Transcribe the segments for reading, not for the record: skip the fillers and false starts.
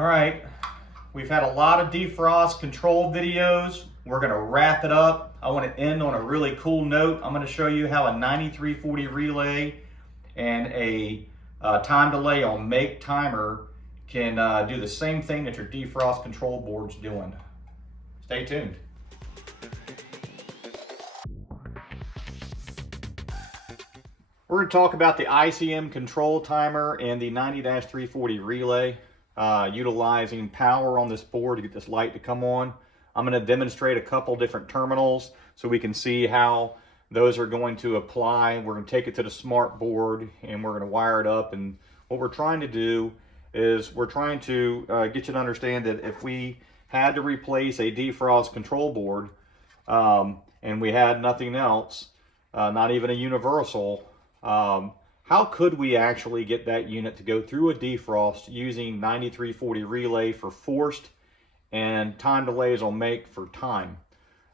All right, we've had a lot of defrost control videos. We're gonna wrap it up. I wanna end on a really cool note. I'm gonna show you how a 9340 relay and a time delay on make timer can do the same thing that your defrost control board's doing. Stay tuned. We're gonna talk about the ICM control timer and the 90-340 relay. Utilizing power on this board to get this light to come on. I'm going to demonstrate a couple different terminals so we can see how those are going to apply. We're going to take it to the smart board and we're going to wire it up. And what we're trying to do is we're trying to get you to understand that if we had to replace a defrost control board and we had nothing else, not even a universal, how could we actually get that unit to go through a defrost using 9340 relay for forced and time delays on make for time?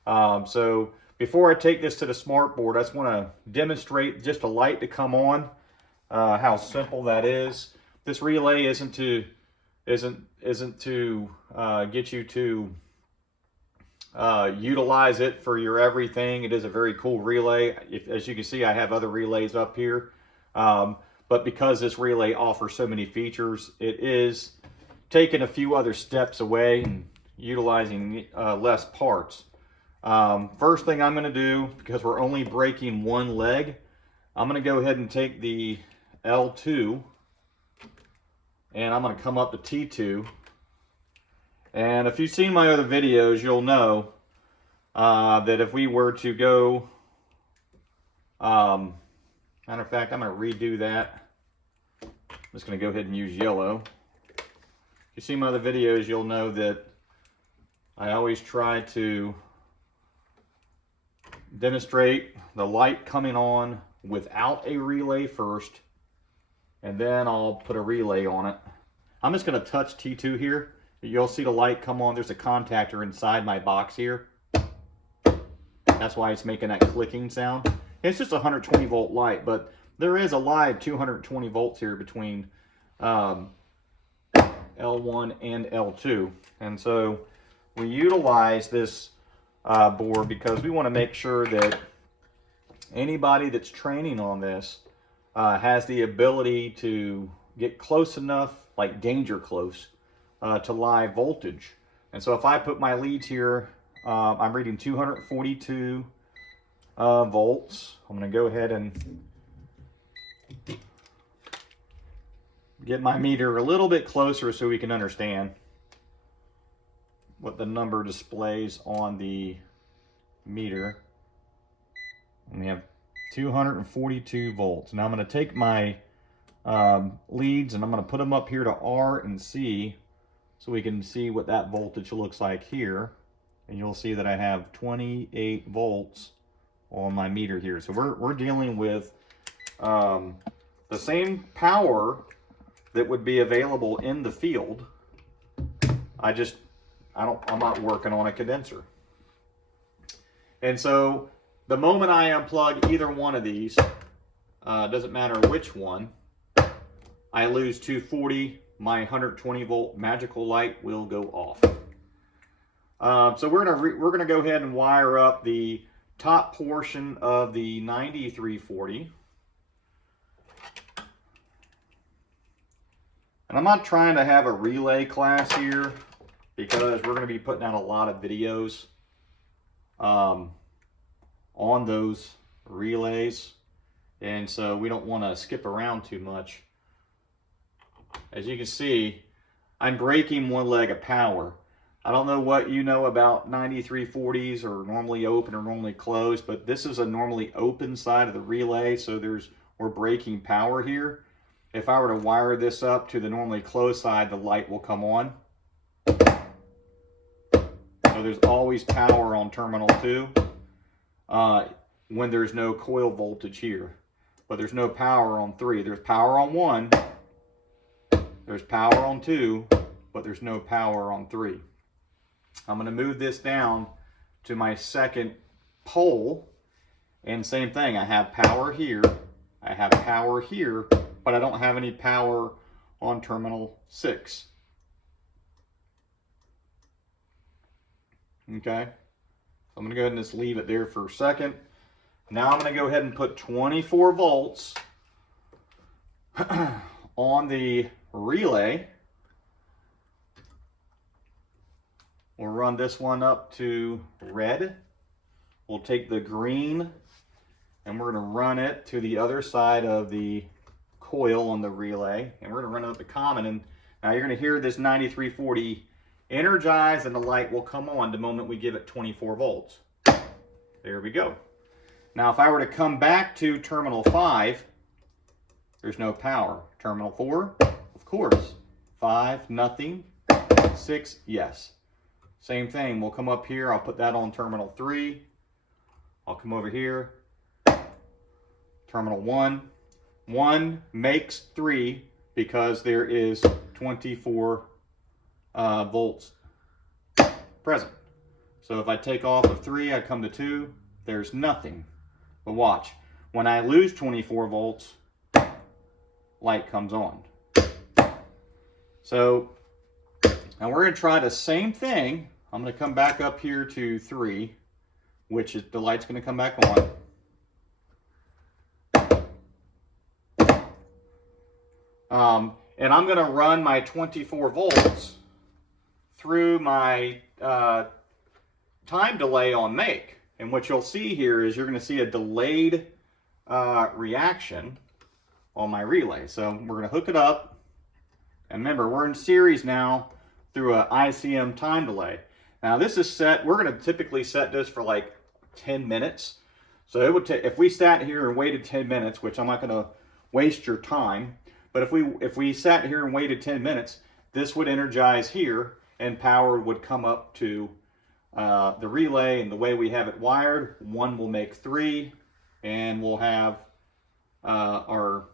So before I take this to the smart board, I just want to demonstrate just a light to come on, how simple that is. This relay isn't to get you to utilize it for your everything. It is a very cool relay. As you can see, I have other relays up here. But because this relay offers so many features, it is taking a few other steps away and utilizing less parts. First thing I'm going to do, because we're only breaking one leg, I'm going to go ahead and take the L2 and I'm going to come up to T2. And if you've seen my other videos, you'll know that if we were to go, matter of fact, I'm going to redo that. I'm just going to go ahead and use yellow. If you see my other videos, you'll know that I always try to demonstrate the light coming on without a relay first, and then I'll put a relay on it. I'm just going to touch T2 here. You'll see the light come on. There's a contactor inside my box here. That's why it's making that clicking sound. It's just a 120 volt light, but there is a live 220 volts here between L1 and L2. And so we utilize this board because we want to make sure that anybody that's training on this has the ability to get close enough, like danger close, to live voltage. And so if I put my leads here, I'm reading 242 volts. I'm going to go ahead and get my meter a little bit closer so we can understand what the number displays on the meter. And we have 242 volts. Now I'm going to take my leads and I'm going to put them up here to R and C so we can see what that voltage looks like here. And you'll see that I have 28 volts on my meter here. So we're dealing with the same power that would be available in the field. I'm not working on a condenser. And so the moment I unplug either one of these, doesn't matter which one, I lose 240, my 120 volt magical light will go off. So we're gonna go ahead and wire up the top portion of the 9340. And I'm not trying to have a relay class here because we're going to be putting out a lot of videos on those relays. And so we don't want to skip around too much. As you can see, I'm breaking one leg of power. I don't know what you know about 9340s or normally open or normally closed, but this is a normally open side of the relay, so we're breaking power here. If I were to wire this up to the normally closed side, the light will come on. So there's always power on terminal 2 when there's no coil voltage here. But there's no power on 3. There's power on 1, there's power on 2, but there's no power on 3. I'm going to move this down to my second pole, and same thing, I have power here, I have power here, but I don't have any power on terminal 6. Okay, so I'm going to go ahead and just leave it there for a second. Now I'm going to go ahead and put 24 volts on the relay. We'll run this one up to red. We'll take the green and we're going to run it to the other side of the coil on the relay, and we're going to run it up to common. And now you're going to hear this 9340 energize, and the light will come on the moment we give it 24 volts. There we go. Now if I were to come back to terminal 5, there's no power. Terminal 4, of course. 5, nothing. 6, yes. Same thing, we'll come up here, I'll put that on terminal 3. I'll come over here. Terminal 1. 1 makes 3 because there is 24 volts present. So if I take off of 3, I come to 2, there's nothing. But watch, when I lose 24 volts, light comes on. So now we're going to try the same thing. I'm going to come back up here to 3, which is the light's going to come back on. And I'm going to run my 24 volts through my time delay on make. And what you'll see here is you're going to see a delayed reaction on my relay. So we're going to hook it up. And remember, we're in series now through a ICM time delay. Now this is set, we're going to typically set this for like 10 minutes. So it would take, if we sat here and waited 10 minutes, which I'm not going to waste your time, but if we sat here and waited 10 minutes, this would energize here and power would come up to the relay. And the way we have it wired, 1 will make 3, and we'll have our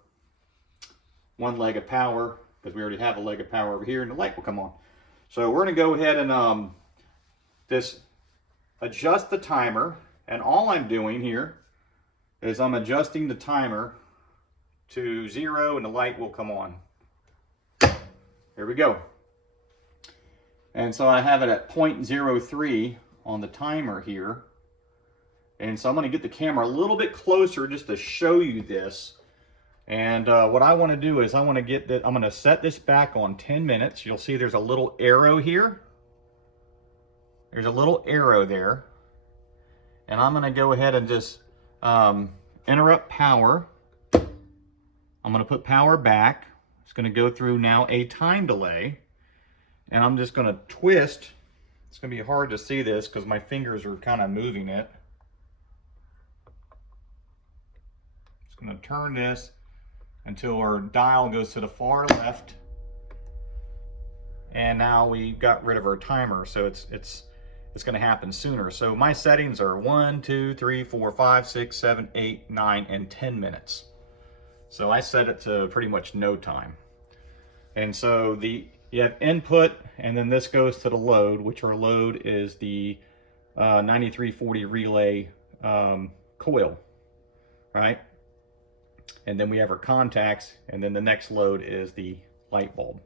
1 leg of power, because we already have a leg of power over here, and the light will come on. So we're going to go ahead and just adjust the timer, and all I'm doing here is I'm adjusting the timer to 0 and the light will come on. Here we go. And so I have it at 0.03 on the timer here. And so I'm going to get the camera a little bit closer just to show you this. And what I want to do is I want to get that, I'm going to set this back on 10 minutes. You'll see there's a little arrow here. There's a little arrow there. And I'm going to go ahead and just interrupt power. I'm going to put power back. It's going to go through now a time delay. And I'm just going to twist. It's going to be hard to see this because my fingers are kind of moving it. Just going to turn this until our dial goes to the far left. And now we got rid of our timer, so it's going to happen sooner. So my settings are 1, 2, 3, 4, 5, 6, 7, 8, 9, and 10 minutes. So I set it to pretty much no time. And so you have input, and then this goes to the load, which our load is the 9340 relay coil, right? And then we have our contacts, and then the next load is the light bulb.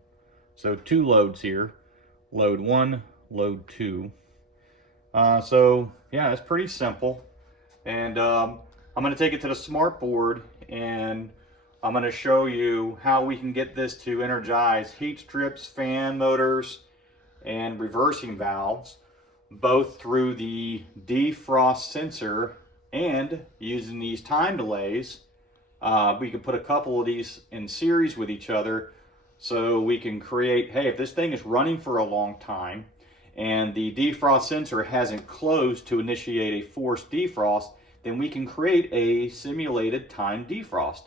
So 2 loads here, load 1, load 2. So yeah, it's pretty simple. And I'm going to take it to the smart board, and I'm going to show you how we can get this to energize heat strips, fan motors, and reversing valves, both through the defrost sensor and using these time delays. We can put a couple of these in series with each other so we can create, hey, if this thing is running for a long time and the defrost sensor hasn't closed to initiate a forced defrost, then we can create a simulated time defrost.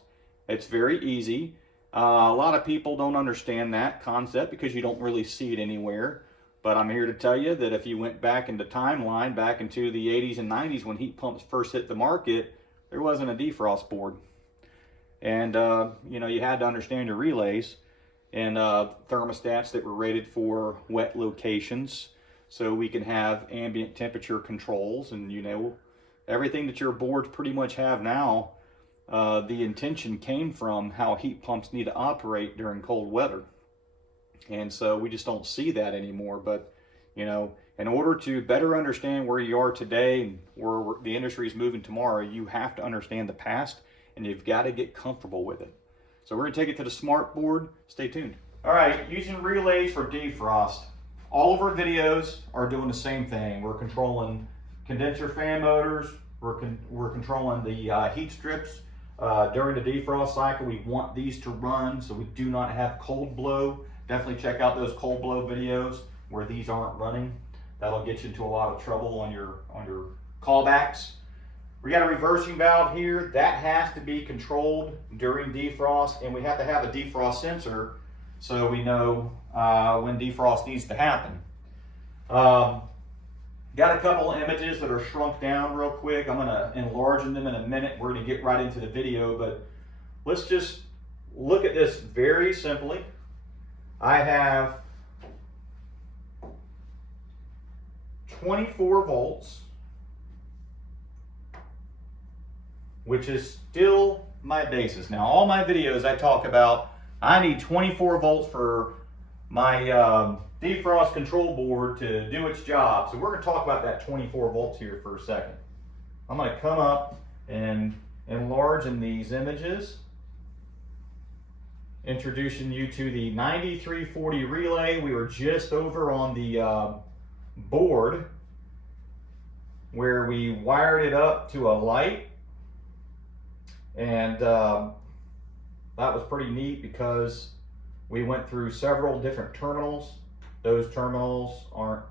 It's very easy. A lot of people don't understand that concept because you don't really see it anywhere. But I'm here to tell you that if you went back into timeline, back into the 80s and 90s when heat pumps first hit the market, there wasn't a defrost board. And you know, you had to understand your relays and thermostats that were rated for wet locations, so we can have ambient temperature controls. And you know, everything that your boards pretty much have now, the intention came from how heat pumps need to operate during cold weather. And so we just don't see that anymore. But You know, in order to better understand where you are today and where the industry is moving tomorrow, you have to understand the past, and you've got to get comfortable with it. So we're going to take it to the smart board. Stay tuned. All right, using relays for defrost. All of our videos are doing the same thing. We're controlling condenser fan motors. We're controlling the heat strips. During the defrost cycle, we want these to run so we do not have cold blow. Definitely check out those cold blow videos where these aren't running. That'll get you into a lot of trouble on your callbacks. We got a reversing valve here. That has to be controlled during defrost, and we have to have a defrost sensor so we know when defrost needs to happen. Got a couple of images that are shrunk down real quick. I'm gonna enlarge them in a minute. We're gonna get right into the video, but let's just look at this very simply. I have 24 volts, which is still my basis. Now, all my videos I talk about, I need 24 volts for my defrost control board to do its job. So we're going to talk about that 24 volts here for a second. I'm going to come up and enlarge in these images, introducing you to the 9340 relay. We were just over on the board where we wired it up to a light, and that was pretty neat because we went through several different terminals. Those terminals aren't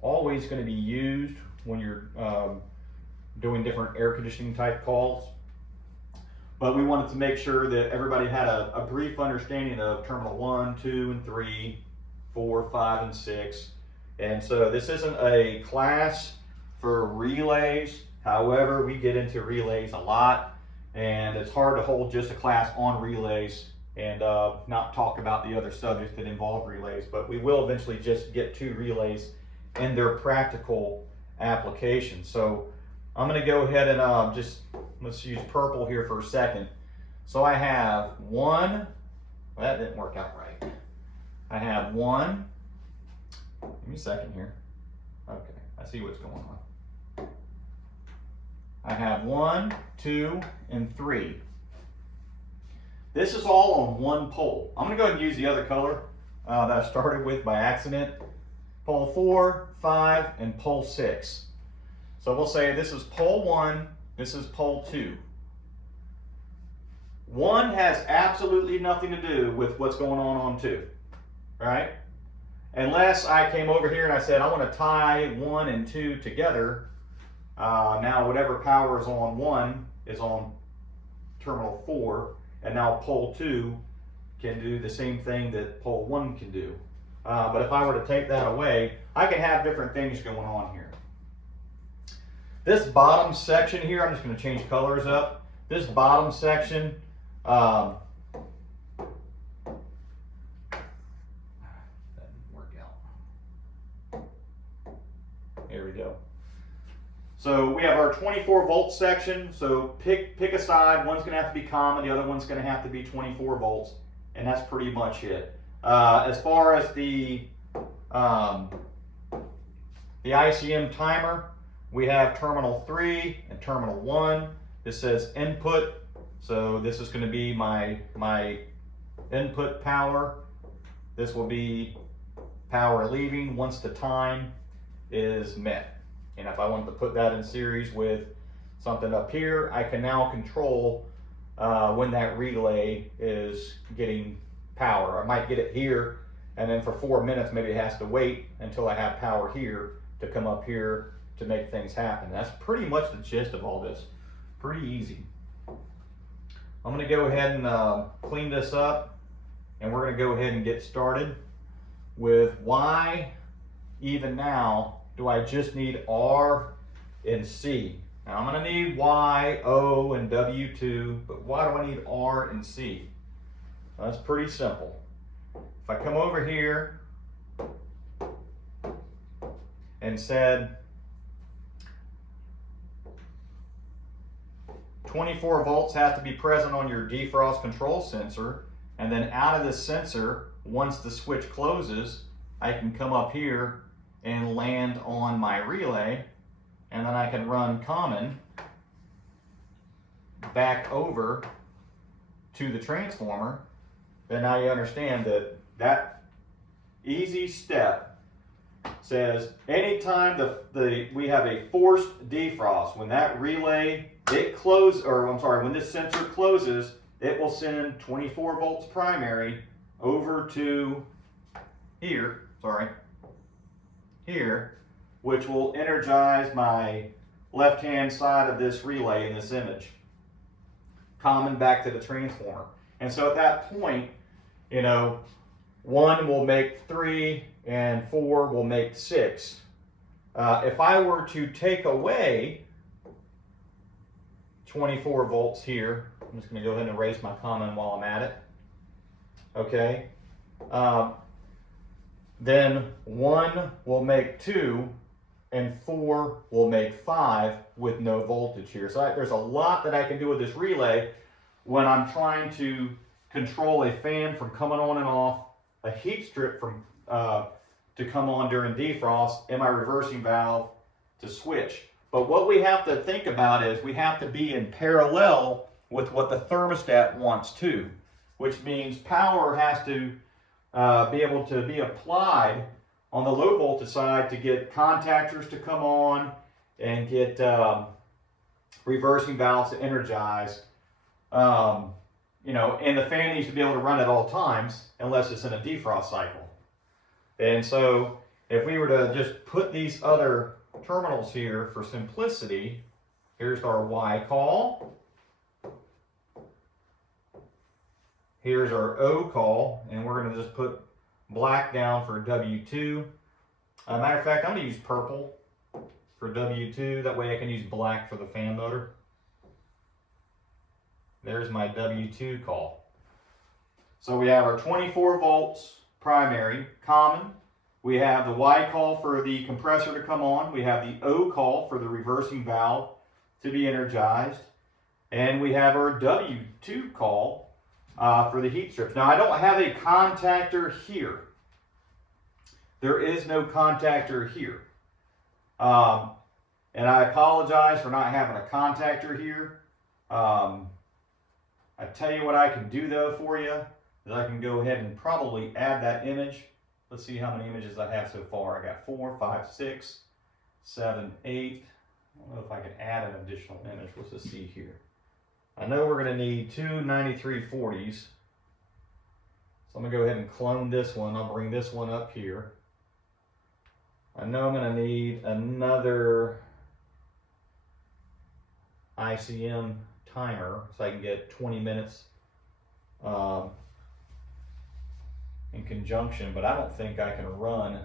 always going to be used when you're doing different air conditioning type calls, but we wanted to make sure that everybody had a brief understanding of terminal 1, 2, and 3, 4, 5, and 6. And so this isn't a class for relays. However, we get into relays a lot, and it's hard to hold just a class on relays and not talk about the other subjects that involve relays. But we will eventually just get to relays and their practical application. So I'm going to go ahead and let's use purple here for a second. So I have one, well, that didn't work out right. I have one, give me a second here. Okay, I see what's going on. I have 1, 2, and 3. This is all on one pole. I'm going to go ahead and use the other color that I started with by accident. Pole 4, 5, and pole 6. So we'll say this is pole 1, this is pole 2. 1 has absolutely nothing to do with what's going on 2, right? Unless I came over here and I said I want to tie 1 and 2 together. Now whatever power is on 1 is on terminal 4, and now pole 2 can do the same thing that pole 1 can do. But if I were to take that away, I can have different things going on here. This bottom section here, I'm just going to change colors up. This bottom section, that didn't work out. Here we go. So we have our 24 volt section. So pick a side. One's going to have to be common. The other one's going to have to be 24 volts. And that's pretty much it. As far as the ICM timer, we have terminal 3 and terminal 1. This says input. So this is going to be my input power. This will be power leaving once the time is met. And if I wanted to put that in series with something up here, I can now control when that relay is getting power. I might get it here, and then for 4 minutes, maybe it has to wait until I have power here to come up here to make things happen. That's pretty much the gist of all this. Pretty easy. I'm going to go ahead and clean this up, and we're going to go ahead and get started with why even now do I just need R and C. Now I'm going to need Y, O, and W too, but why do I need R and C? Well, that's pretty simple. If I come over here and said 24 volts has to be present on your defrost control sensor, and then out of this sensor, once the switch closes, I can come up here and land on my relay, and then I can run common back over to the transformer. Then now you understand that that easy step says anytime we have a forced defrost, when that relay, when this sensor closes, it will send 24 volts primary over to here, which will energize my left-hand side of this relay in this image, common back to the transformer. And so at that point, 1 will make 3 and 4 will make 6. If I were to take away 24 volts here, I'm just going to go ahead and erase my common while I'm at it. Okay. Then 1 will make 2 and 4 will make 5 with no voltage here. So there's a lot that I can do with this relay when I'm trying to control a fan from coming on and off, a heat strip from to come on during defrost, and my reversing valve to switch. But what we have to think about is we have to be in parallel with what the thermostat wants too, which means power has to be able to be applied on the low voltage side to get contactors to come on and get reversing valves to energize. And the fan needs to be able to run at all times unless it's in a defrost cycle. And so if we were to just put these other terminals here for simplicity, here's our Y call. Here's our O call, and we're going to just put black down for W2. Matter of fact, I'm going to use purple for W2. That way I can use black for the fan motor. There's my W2 call. So we have our 24 volts primary, common. We have the Y call for the compressor to come on. We have the O call for the reversing valve to be energized. And we have our W2 call for the heat strips. Now I don't have a contactor here. There is no contactor here. And I apologize for not having a contactor here. I tell you what I can do though for you, is I can go ahead and probably add that image. Let's see how many images I have so far. I got 4, 5, 6, 7, 8. I don't know if I can add an additional image. Let's just see here. I know we're going to need 2 9340s. So I'm going to go ahead and clone this one. I'll bring this one up here. I know I'm going to need another ICM timer so I can get 20 minutes in conjunction, but I don't think I can run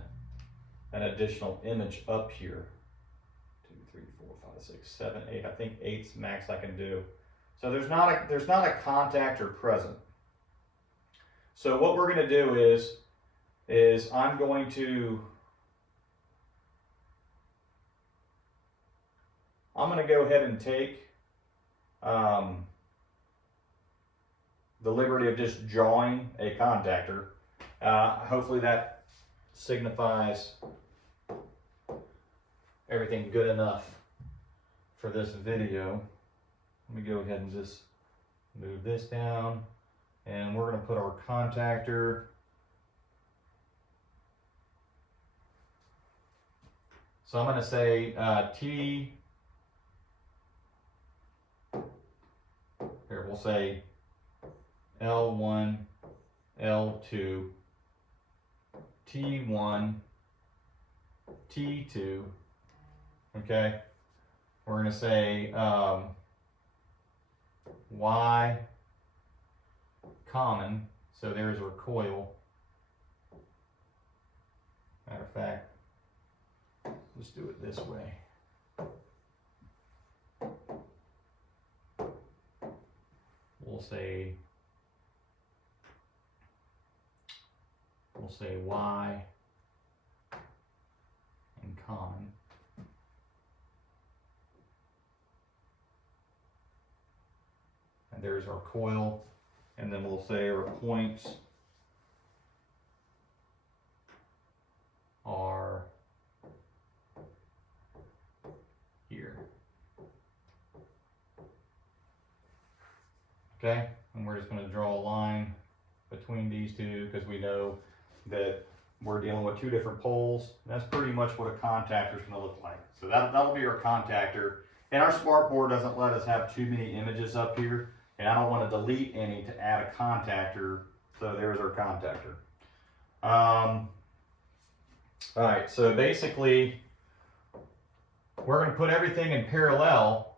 an additional image up here. 2, 3, 4, 5, 6, 7, 8. I think 8's max I can do. So there's not a contactor present. So what we're going to do is I'm going to go ahead and take the liberty of just drawing a contactor. Hopefully that signifies everything good enough for this video. Let me go ahead and just move this down, and we're going to put our contactor so I'm going to say T. Here we'll say L1, L2, T1, T2. Okay, we're going to say Y common, so there's our coil. Matter of fact, let's do it this way. We'll say Y and common. And there's our coil, and then we'll say our points Okay, and we're just going to draw a line between these two because we know that we're dealing with two different poles. That's pretty much what a contactor is going to look like. So that'll be our contactor. And our smart board doesn't let us have too many images up here, and I don't want to delete any to add a contactor. So there's our contactor. All right, so basically we're going to put everything in parallel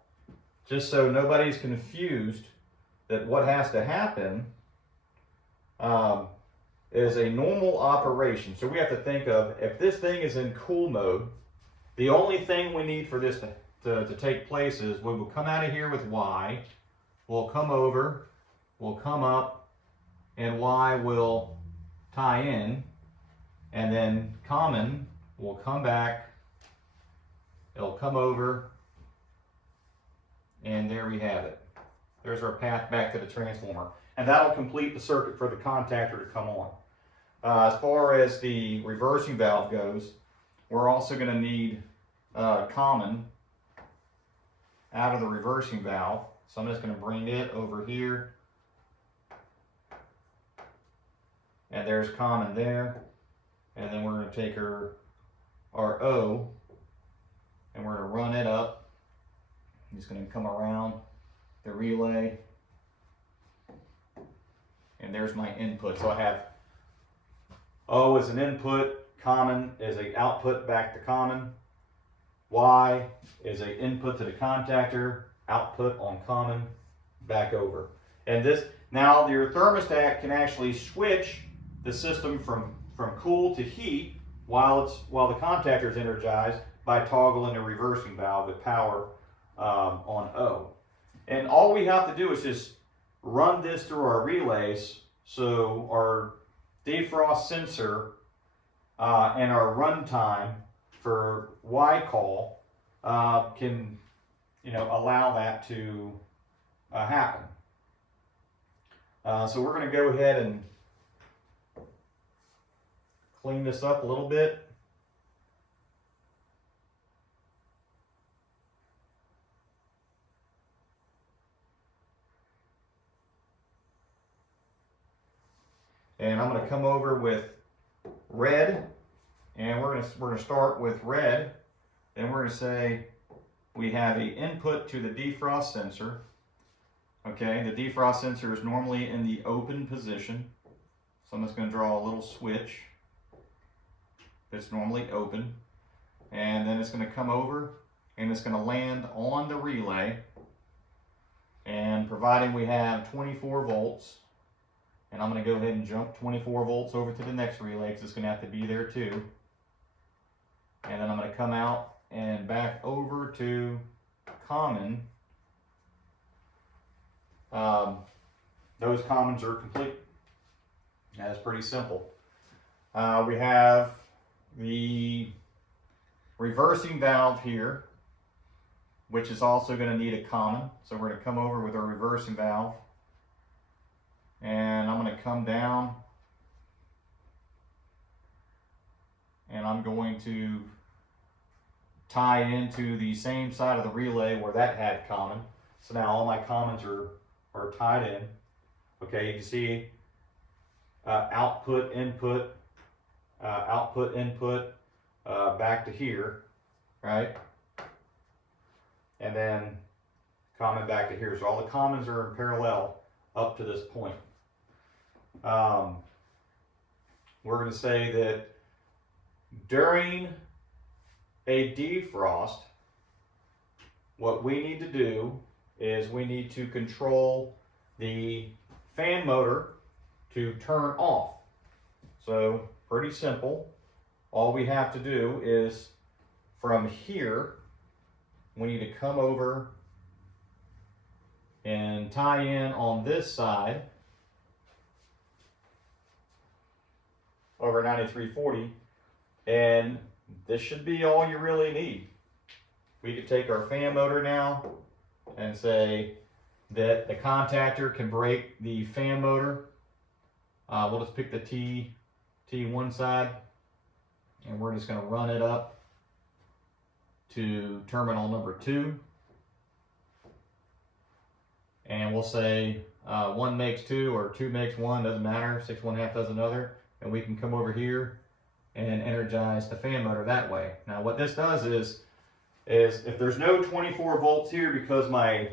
just so nobody's confused that what has to happen is a normal operation. So we have to think of, if this thing is in cool mode, the only thing we need for this to take place is we will come out of here with Y, we'll come over, we'll come up, and Y will tie in, and then common will come back, it'll come over, and there we have it. There's our path back to the transformer. And that'll complete the circuit for the contactor to come on. As far as the reversing valve goes, we're also going to need common out of the reversing valve. So I'm just going to bring it over here. And there's common there. And then we're going to take our O and we're going to run it up. It's going to come around the relay. And there's my input. So I have O as an input, common is an output back to common. Y is an input to the contactor, output on common, back over. And this, now your thermostat can actually switch the system from cool to heat while the contactor is energized by toggling the reversing valve with power on O. And all we have to do is just run this through our relays, so our defrost sensor and our runtime for Y call can, allow that to happen. So we're going to go ahead and clean this up a little bit. And I'm going to come over with red, and we're going to start with red. Then we're going to say we have an input to the defrost sensor. Okay, the defrost sensor is normally in the open position. So I'm just going to draw a little switch that's normally open. And then it's going to come over and it's going to land on the relay. And providing we have 24 volts, and I'm going to go ahead and jump 24 volts over to the next relay because it's going to have to be there too. And then I'm going to come out and back over to common. Those commons are complete. That's pretty simple. We have the reversing valve here, which is also going to need a common. So we're going to come over with our reversing valve. And I'm going to come down and I'm going to tie into the same side of the relay where that had common. So now all my commons are tied in. Okay, you can see output, input, output, input, back to here, right? And then common back to here. So all the commons are in parallel up to this point. We're going to say that during a defrost, what we need to do is we need to control the fan motor to turn off. So pretty simple. All we have to do is from here, we need to come over and tie in on this side over 9340, and this should be all you really need. We could take our fan motor now and say that the contactor can break the fan motor. We'll just pick the T1 side, and we're just going to run it up to terminal number 2. And we'll say one makes two or two makes one, doesn't matter. 6 1/2 does another. And we can come over here and energize the fan motor that way. Now what this does is if there's no 24 volts here because my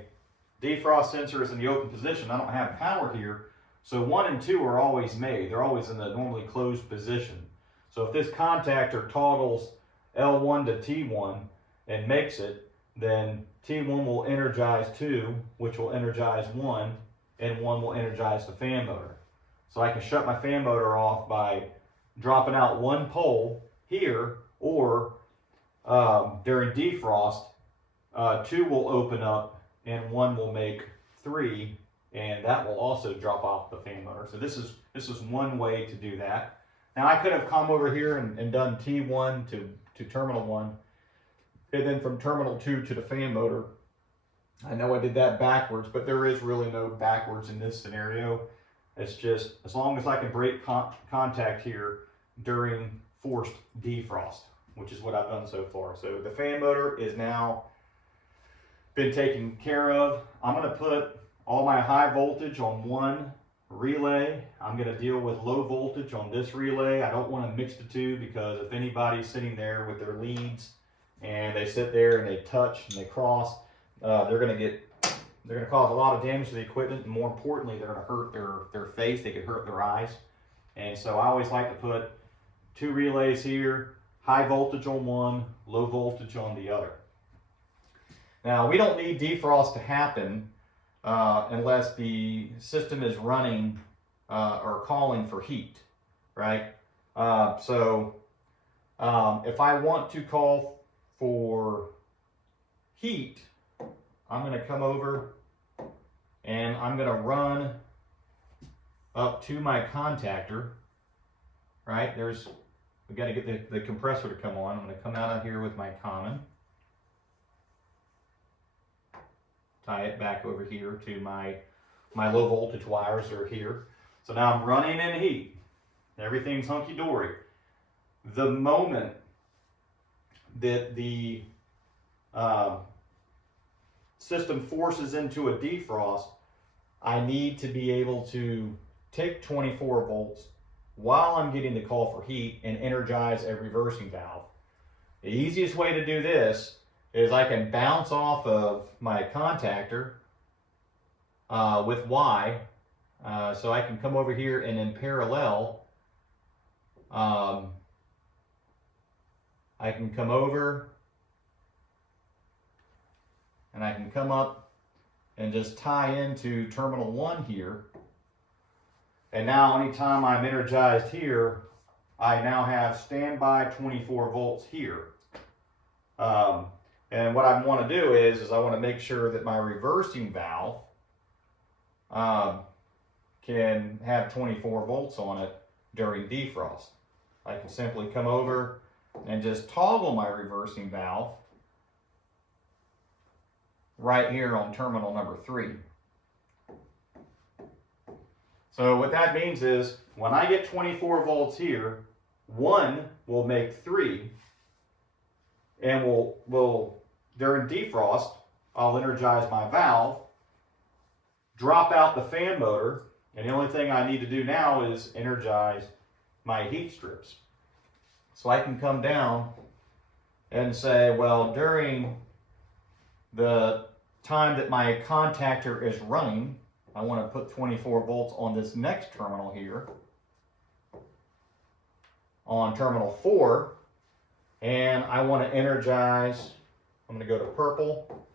defrost sensor is in the open position, I don't have power here. So 1 and 2 are always made. They're always in the normally closed position. So if this contactor toggles L1 to T1 and makes it, then T1 will energize 2, which will energize 1, and 1 will energize the fan motor. So I can shut my fan motor off by dropping out 1 pole here, or during defrost, 2 will open up and 1 will make 3, and that will also drop off the fan motor. So this is one way to do that. Now I could have come over here and done T1 to terminal 1, and then from terminal 2 to the fan motor. I know I did that backwards, but there is really no backwards in this scenario. It's just as long as I can break contact here during forced defrost, which is what I've done so far. So the fan motor is now been taken care of. I'm going to put all my high voltage on one relay. I'm going to deal with low voltage on this relay. I don't want to mix the two, because if anybody's sitting there with their leads and they sit there and they touch and they cross, they're going to cause a lot of damage to the equipment, and more importantly, they're going to hurt their face. They could hurt their eyes. And so I always like to put 2 relays here, high voltage on one, low voltage on the other. Now, we don't need defrost to happen unless the system is running or calling for heat, right? So if I want to call for heat, I'm going to come over and I'm going to run up to my contactor, right? We got to get the compressor to come on. I'm going to come out of here with my common, tie it back over here to my low voltage wires that are here. So now I'm running in heat. Everything's hunky-dory. The moment that the system forces into a defrost, I need to be able to take 24 volts while I'm getting the call for heat and energize a reversing valve. The easiest way to do this is I can bounce off of my contactor with Y, so I can come over here and in parallel, I can come over and I can come up and just tie into terminal 1 here. And now anytime I'm energized here, I now have standby 24 volts here. And what I want to do is I want to make sure that my reversing valve can have 24 volts on it during defrost. I can simply come over and just toggle my reversing valve right here on terminal number 3. So what that means is when I get 24 volts here, 1 will make 3, and will during defrost, I'll energize my valve, drop out the fan motor, and the only thing I need to do now is energize my heat strips. So I can come down and say, well, during the time that my contactor is running, I want to put 24 volts on this next terminal here, on terminal 4, and I want to energize, I'm going to go to purple,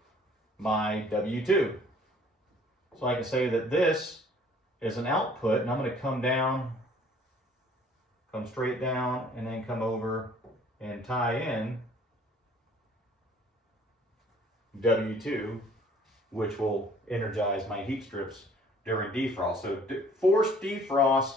my W2. So I can say that this is an output, and I'm going to come down, come straight down, and then come over and tie in W2, which will energize my heat strips during defrost. So forced defrost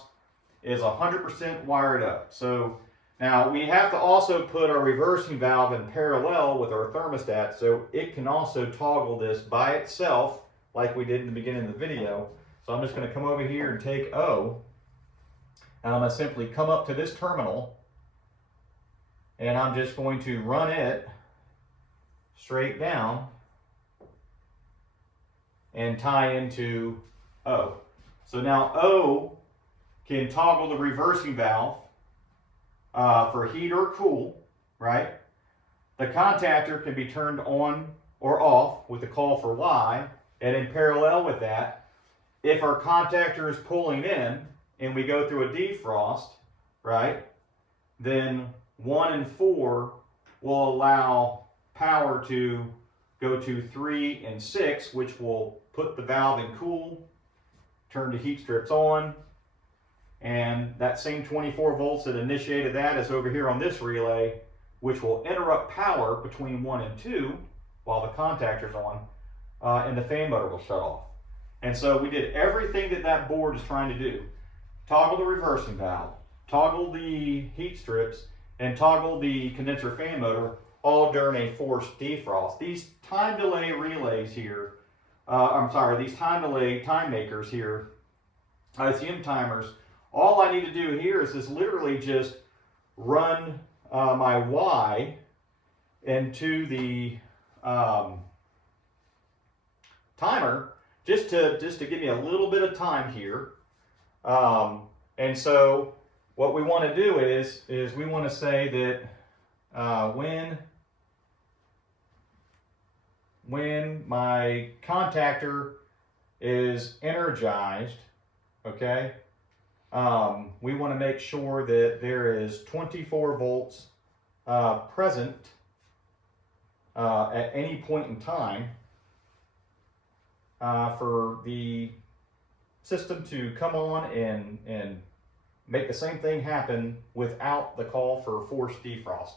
is 100% wired up. So now we have to also put our reversing valve in parallel with our thermostat, so it can also toggle this by itself like we did in the beginning of the video. So I'm just going to come over here and take O, and I'm going to simply come up to this terminal, and I'm just going to run it straight down and tie into O. So now O can toggle the reversing valve for heat or cool, right? The contactor can be turned on or off with the call for Y, and in parallel with that, if our contactor is pulling in and we go through a defrost, right, then 1 and 4 will allow power to go to 3 and 6, which will put the valve in cool, turn the heat strips on, and that same 24 volts that initiated that is over here on this relay, which will interrupt power between 1 and 2 while the contactor's on, and the fan motor will shut off. And so we did everything that that board is trying to do. Toggle the reversing valve, toggle the heat strips, and toggle the condenser fan motor, all during a forced defrost. These time delay relays here, these time makers here, ICM timers, all I need to do here is literally just run my Y into the timer just to give me a little bit of time here. And so what we want to do is we want to say that when my contactor is energized, okay, we want to make sure that there is 24 volts present at any point in time for the system to come on and make the same thing happen without the call for forced defrost.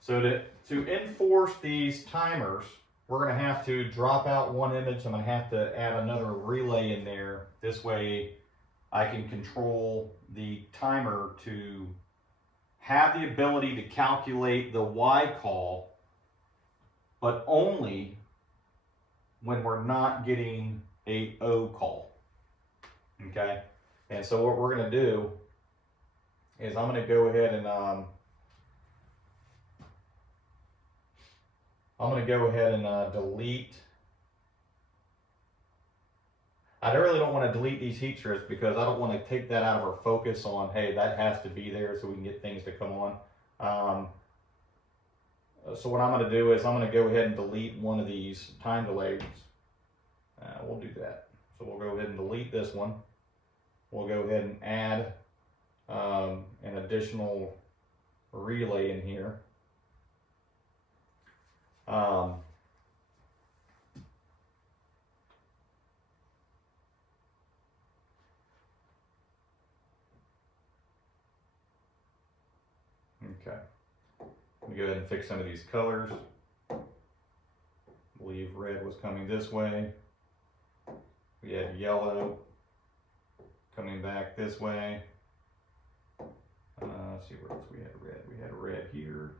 So to enforce these timers, we're going to have to drop out one image. I'm going to have to add another relay in there. This way I can control the timer to have the ability to calculate the Y call, but only when we're not getting a O call. Okay? And so what we're going to do is I'm going to go ahead and delete. I really don't want to delete these heat strips because I don't want to take that out of our focus on, hey, that has to be there so we can get things to come on. So what I'm going to do is I'm going to go ahead and delete one of these time delays. We'll do that. So we'll go ahead and delete this one. We'll go ahead and add an additional relay in here. Okay. Let me go ahead and fix some of these colors. I believe red was coming this way. We had yellow coming back this way. Let's see where else we had red. We had red here.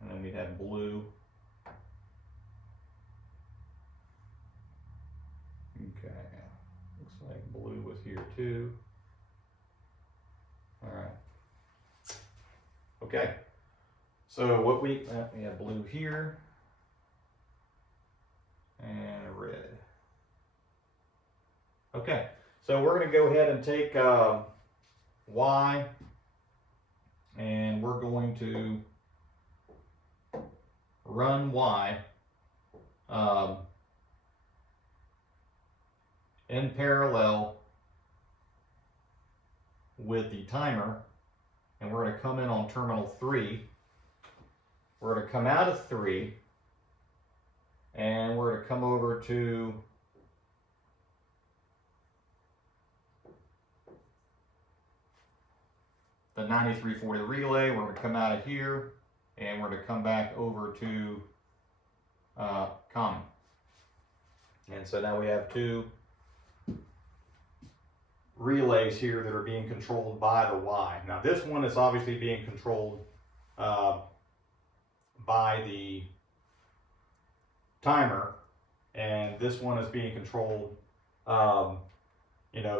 And then we had blue. Okay. Looks like blue was here too. All right. Okay. So what we have blue here and red. Okay. So we're going to go ahead and take Y, and we're going to run Y in parallel with the timer, and we're going to come in on terminal 3. We're going to come out of 3, and we're going to come over to the 9340 relay. We're going to come out of here, and we're going to come back over to common. And so now we have 2 relays here that are being controlled by the Y. Now this one is obviously being controlled by the timer, and this one is being controlled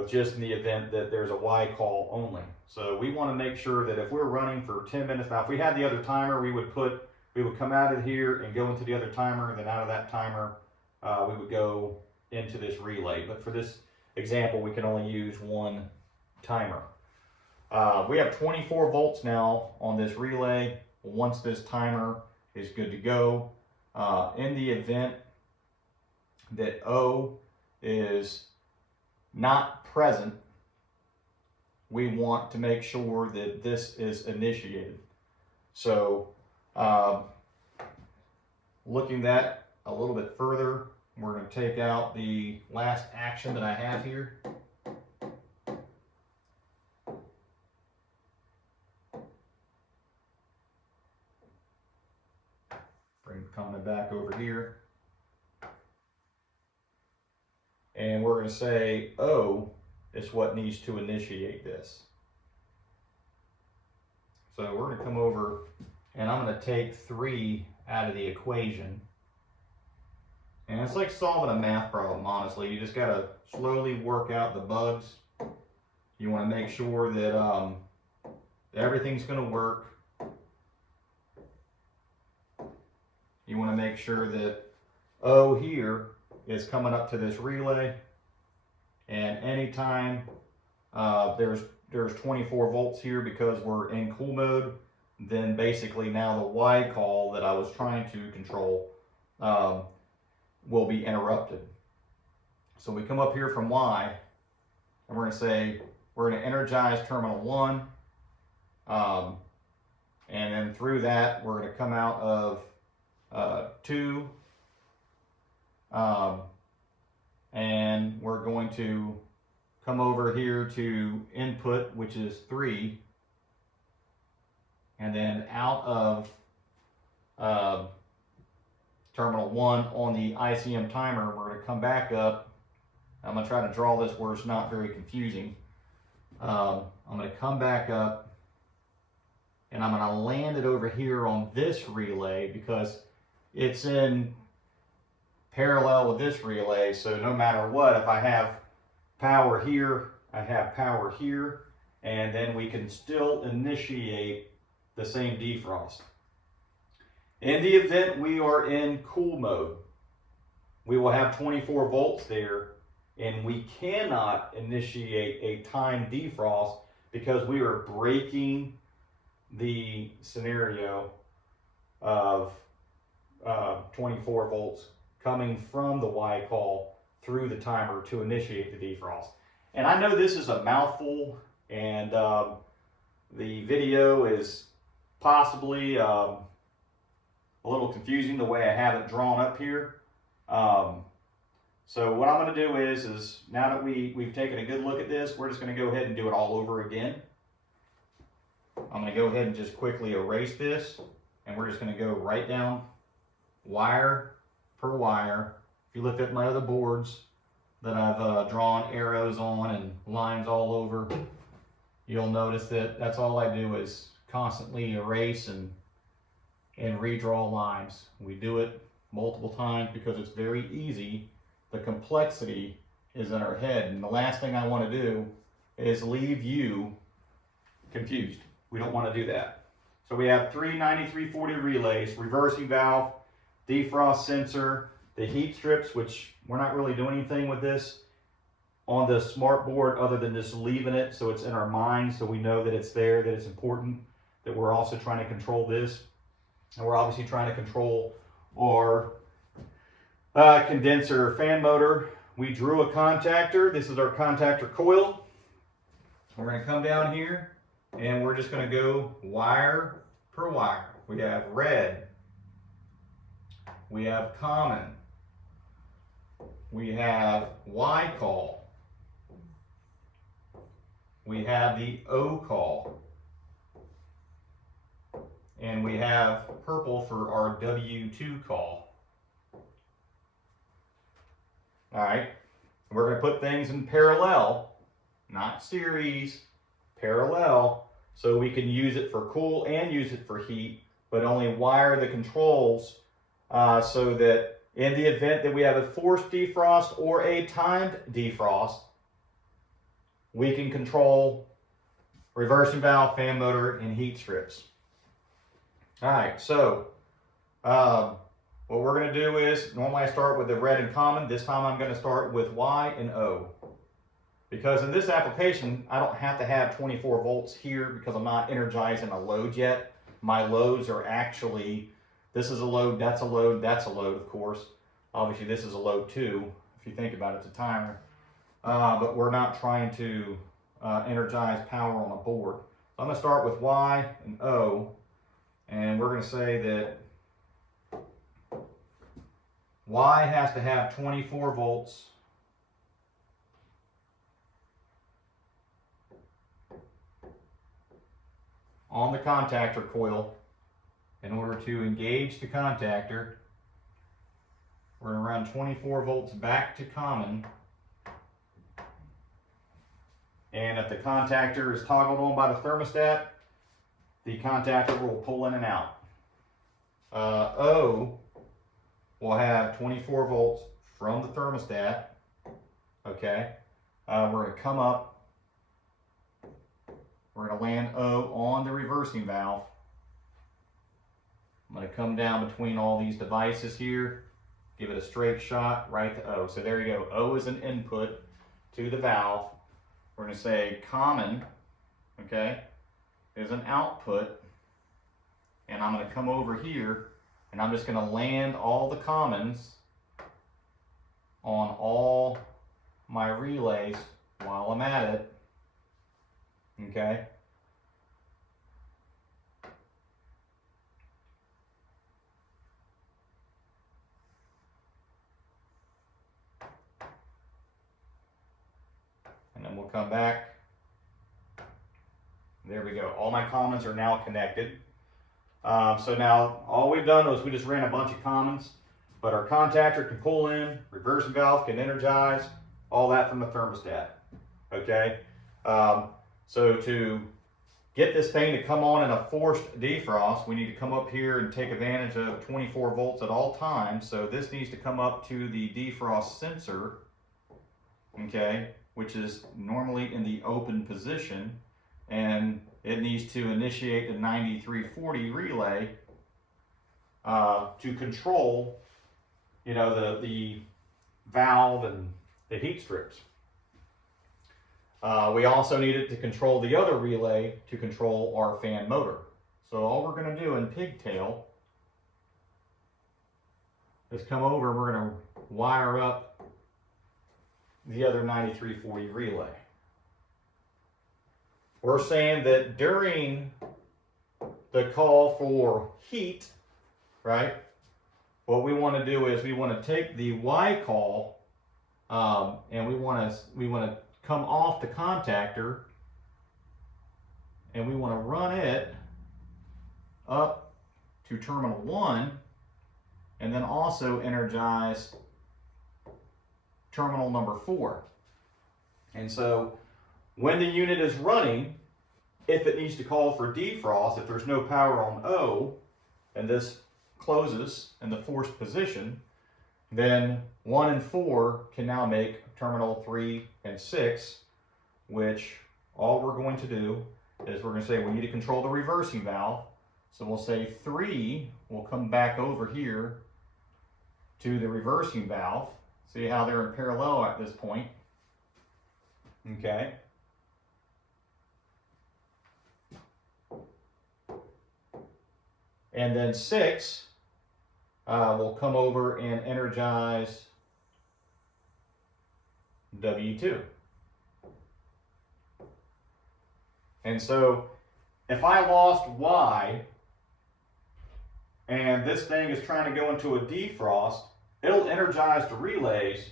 just in the event that there's a Y call only. So we want to make sure that if we're running for 10 minutes, now if we had the other timer, we would come out of here and go into the other timer, and then out of that timer we would go into this relay. But for this example, we can only use one timer. We have 24 volts now on this relay. Once this timer is good to go, in the event that O is not present, we want to make sure that this is initiated. So looking at a little bit further, we're going to take out the last action that I have here. Bring the comment back over here. And we're going to say O is what needs to initiate this. So we're going to come over and I'm going to take 3 out of the equation. And it's like solving a math problem, honestly. You just got to slowly work out the bugs. You want to make sure that everything's going to work. You want to make sure that O here is coming up to this relay. And anytime there's 24 volts here because we're in cool mode, then basically now the Y call that I was trying to control will be interrupted. So we come up here from Y and we're going to say we're going to energize terminal 1, and then through that we're going to come out of 2, and we're going to come over here to input, which is 3, and then out of terminal 1 on the ICM timer, we're going to come back up. I'm going to try to draw this where it's not very confusing. I'm going to come back up and I'm going to land it over here on this relay because it's in parallel with this relay. So no matter what, if I have power here, I have power here, and then we can still initiate the same defrost. In the event we are in cool mode, we will have 24 volts there, and we cannot initiate a timed defrost because we are breaking the scenario of 24 volts coming from the Y call through the timer to initiate the defrost. And I know this is a mouthful, and the video is possibly a little confusing the way I have it drawn up here. So what I'm going to do is now that we've taken a good look at this, we're just going to go ahead and do it all over again. I'm going to go ahead and just quickly erase this, and we're just going to go right down wire per wire. If you look at my other boards that I've drawn arrows on and lines all over, you'll notice that that's all I do is constantly erase and redraw lines. We do it multiple times because it's very easy. The complexity is in our head, and the last thing I want to do is leave you confused. We don't want to do that. So we have 3 9340 relays, reversing valve, defrost sensor, the heat strips, which we're not really doing anything with this on the smart board other than just leaving it so it's in our mind, so we know that it's there, that it's important, that we're also trying to control this. And we're obviously trying to control our condenser fan motor. We drew a contactor. This is our contactor coil. We're going to come down here and we're just going to go wire per wire. We have red. We have common. We have Y call. We have the O call. And we have purple for our W2 call. All right, we're going to put things in parallel, not series, parallel, so we can use it for cool and use it for heat, but only wire the controls so that in the event that we have a forced defrost or a timed defrost, we can control reversing valve, fan motor, and heat strips. All right, so what we're going to do is, normally I start with the red and common. This time I'm going to start with Y and O. Because in this application, I don't have to have 24 volts here because I'm not energizing a load yet. My loads are actually, this is a load, that's a load, that's a load, of course. Obviously, this is a load too. If you think about it, it's a timer. But we're not trying to energize power on a board. So I'm going to start with Y and O. And we're going to say that Y has to have 24 volts. On the contactor coil. In order to engage the contactor, we're going to run 24 volts back to common. And if the contactor is toggled on by the thermostat, the contactor will pull in and out. O will have 24 volts from the thermostat. Okay, we're going to come up. We're going to land O on the reversing valve. I'm going to come down between all these devices here, give it a straight shot right to O. So there you go. O is an input to the valve. We're going to say common, okay, is an output. And I'm going to come over here and I'm just going to land all the commons on all my relays while I'm at it. Okay. And then we'll come back. There we go. All my commons are now connected. So now all we've done is we just ran a bunch of commons, but our contactor can pull in, reversing valve can energize, all that from the thermostat. Okay. So to get this thing to come on in a forced defrost, we need to come up here and take advantage of 24 volts at all times. So this needs to come up to the defrost sensor, okay, which is normally in the open position, and it needs to initiate the 9340 relay to control, you know, the valve and the heat strips. We also need it to control the other relay to control our fan motor. So all we're going to do in pigtail is come over and we're going to wire up the other 9340 relay. We're saying that during the call for heat, right, what we want to do is we want to take the Y call and we want to come off the contactor and we want to run it up to terminal 1 and then also energize terminal number 4. And so when the unit is running, if it needs to call for defrost, if there's no power on O and this closes in the forced position, then 1 and 4 can now make terminal 3 and 6, which all we're going to do is we're going to say we need to control the reversing valve. So we'll say 3 will come back over here to the reversing valve. See how they're in parallel at this point. Okay. And then 6 will come over and energize W2. And so if I lost Y and this thing is trying to go into a defrost, it'll energize the relays,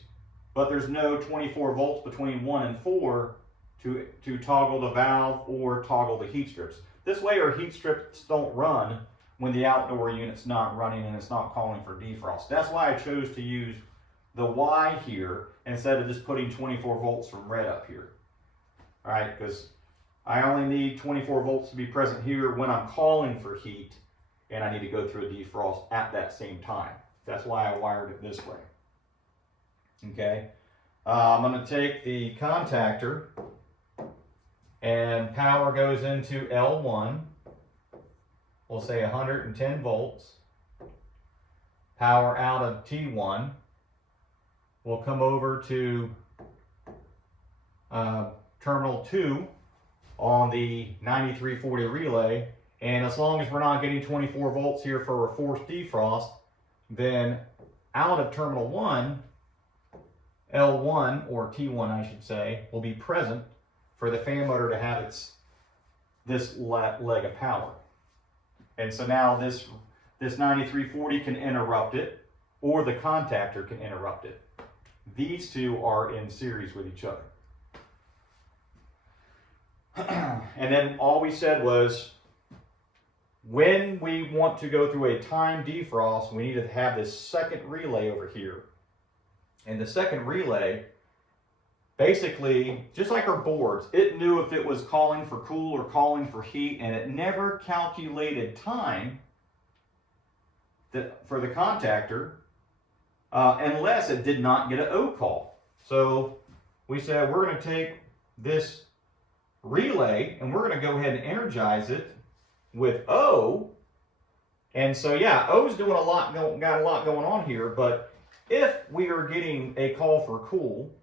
but there's no 24 volts between 1 and 4 to toggle the valve or toggle the heat strips. This way our heat strips don't run when the outdoor unit's not running and it's not calling for defrost. That's why I chose to use the Y here instead of just putting 24 volts from red up here. All right, because I only need 24 volts to be present here when I'm calling for heat, and I need to go through a defrost at that same time. That's why I wired it this way. Okay, I'm going to take the contactor and power goes into L1. We'll say 110 volts. power out of T1 will come over to terminal 2 on the 9340 relay. And as long as we're not getting 24 volts here for a forced defrost, then out of terminal 1, L1 or T1 I should say, will be present for the fan motor to have this leg of power. And so now this 9340 can interrupt it, or the contactor can interrupt it. These two are in series with each other. And then all we said was, when we want to go through a time defrost, we need to have this second relay over here. And the second relay, basically, just like our boards, it knew if it was calling for cool or calling for heat, and it never calculated time for the contactor unless it did not get an O call. So we said we're going to take this relay and we're going to go ahead and energize it with O. And so yeah, O's doing got a lot going on here, but if we are getting a call for cool,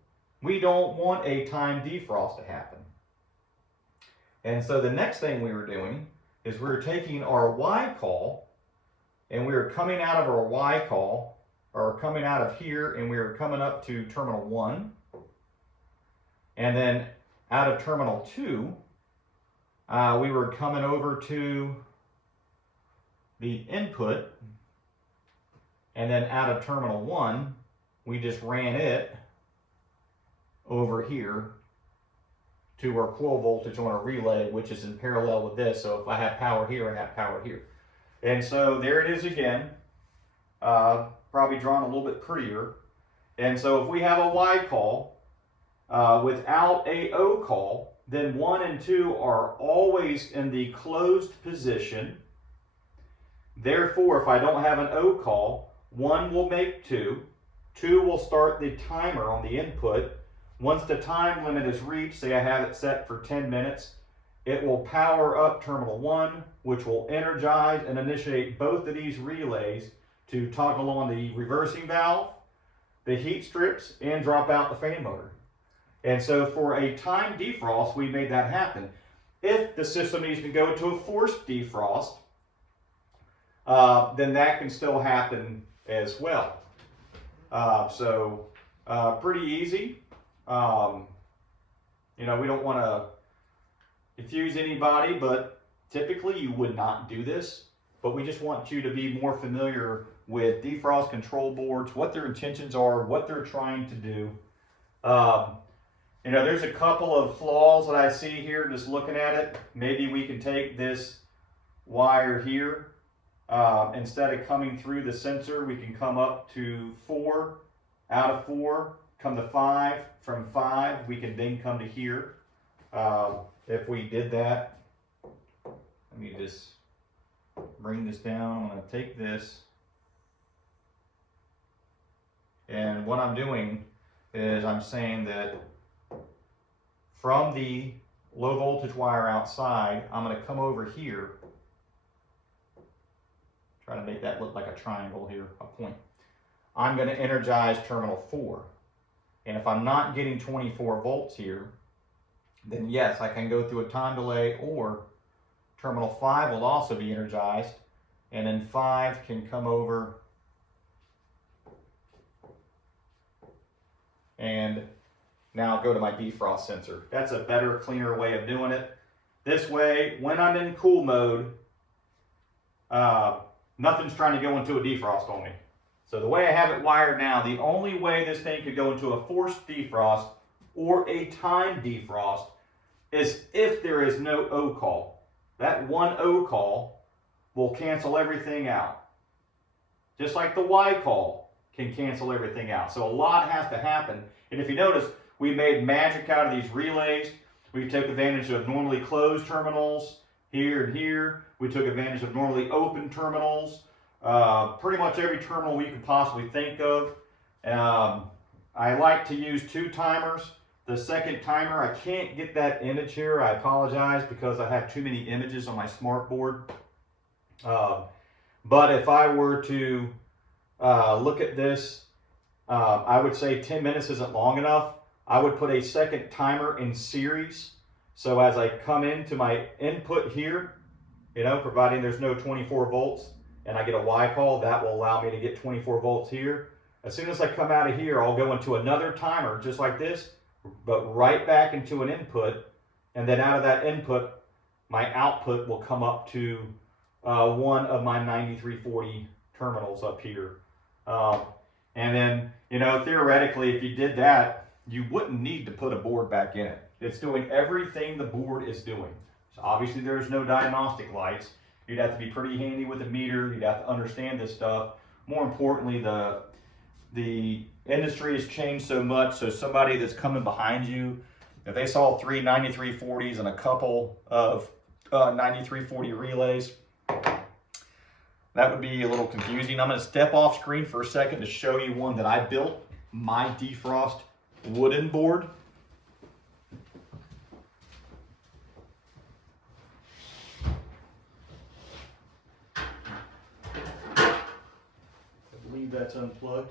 we don't want a time defrost to happen. And so the next thing we were doing is we were taking our Y call, and we were coming out of our Y call, or coming out of here, and we were coming up to terminal 1. And then out of terminal 2, we were coming over to the input, and then out of terminal 1, we just ran it over here to our coil voltage on a relay, which is in parallel with this. So if I have power here, I have power here. And so there it is again, probably drawn a little bit prettier. And so if we have a Y call without a O call, then 1 and 2 are always in the closed position. Therefore, if I don't have an O call, 1 will make 2. 2 will start the timer on the input. Once the time limit is reached, say I have it set for 10 minutes, it will power up terminal 1, which will energize and initiate both of these relays to toggle on the reversing valve, the heat strips, and drop out the fan motor. And so for a time defrost, we made that happen. If the system needs to go to a forced defrost, then that can still happen as well. Pretty easy. You know, we don't want to confuse anybody, but typically you would not do this. But we just want you to be more familiar with defrost control boards, what their intentions are, what they're trying to do. You know, there's a couple of flaws that I see here just looking at it. Maybe we can take this wire here. Instead of coming through the sensor, we can come up to 4, out of 4, come to 5, from 5, we can then come to here. If we did that, let me just bring this down. I'm going to take this, and what I'm doing is I'm saying that from the low voltage wire outside, I'm going to come over here. Try to make that look like a triangle here, a point. I'm going to energize terminal 4. And if I'm not getting 24 volts here, then yes, I can go through a time delay, or terminal 5 will also be energized, and then 5 can come over and now go to my defrost sensor. That's a better, cleaner way of doing it. This way, when I'm in cool mode, nothing's trying to go into a defrost on me. So the way I have it wired now, the only way this thing could go into a forced defrost or a time defrost is if there is no O call. That one O call will cancel everything out. Just like the Y call can cancel everything out. So a lot has to happen. And if you notice, we made magic out of these relays. We took advantage of normally closed terminals here and here. We took advantage of normally open terminals. Pretty much every terminal we could possibly think of. I like to use 2 timers. The second timer, I can't get that image here. I apologize because I have too many images on my smart board. But if I were to look at this, I would say 10 minutes isn't long enough. I would put a second timer in series. So as I come into my input here, you know, providing there's no 24 volts and I get a Y call, that will allow me to get 24 volts here. As soon as I come out of here, I'll go into another timer just like this, but right back into an input. And then out of that input, my output will come up to one of my 9340 terminals up here. And then, you know, theoretically, if you did that, you wouldn't need to put a board back in it. It's doing everything the board is doing. So obviously there's no diagnostic lights. You'd have to be pretty handy with a meter. You'd have to understand this stuff. More importantly, the industry has changed so much. So somebody that's coming behind you, if they saw 3 9340s and a couple of 9340 relays, that would be a little confusing. I'm going to step off screen for a second to show you one that I built, my Defrost wooden board. I believe that's unplugged.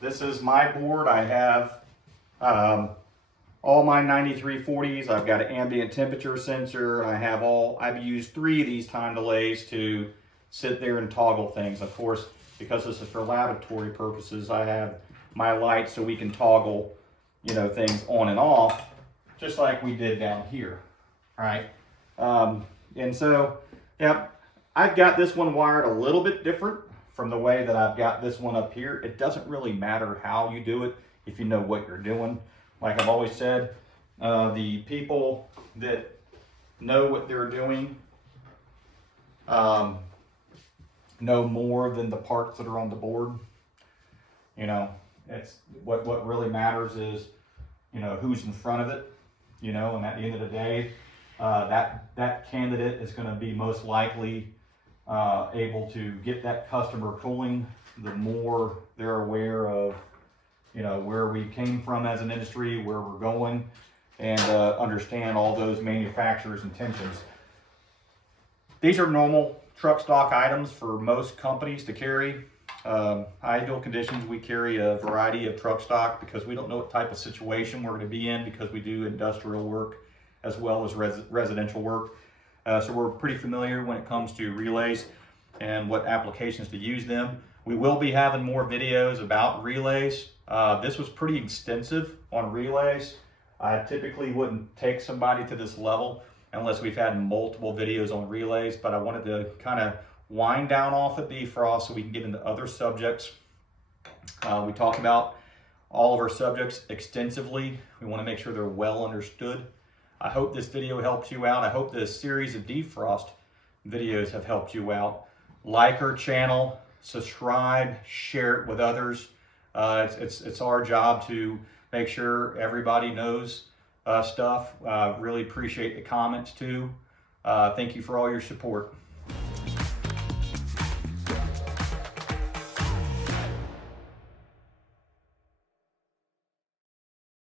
This is my board. I have all my 9340s. I've got an ambient temperature sensor. I've used 3 of these time delays to sit there and toggle things. Of course, because this is for laboratory purposes, I have my lights so we can toggle, you know, things on and off, just like we did down here, right? And so, yeah, I've got this one wired a little bit different from the way that I've got this one up here. It doesn't really matter how you do it if you know what you're doing. Like I've always said, the people that know what they're doing know more than the parts that are on the board. You know, it's what really matters is, you know, who's in front of it, you know, and at the end of the day, that candidate is going to be most likely able to get that customer cooling. The more they're aware of, you know, where we came from as an industry, where we're going, and understand all those manufacturers' intentions. These are normal truck stock items for most companies to carry. Ideal conditions, we carry a variety of truck stock because we don't know what type of situation we're going to be in, because we do industrial work as well as residential work. So we're pretty familiar when it comes to relays and what applications to use them. We will be having more videos about relays. This was pretty extensive on relays. I typically wouldn't take somebody to this level unless we've had multiple videos on relays, but I wanted to kind of wind down off of Defrost so we can get into other subjects. We talk about all of our subjects extensively. We want to make sure they're well understood. I hope this video helped you out. I hope this series of Defrost videos have helped you out. Like our channel, subscribe, share it with others. It's our job to make sure everybody knows stuff. Really appreciate the comments too. Thank you for all your support.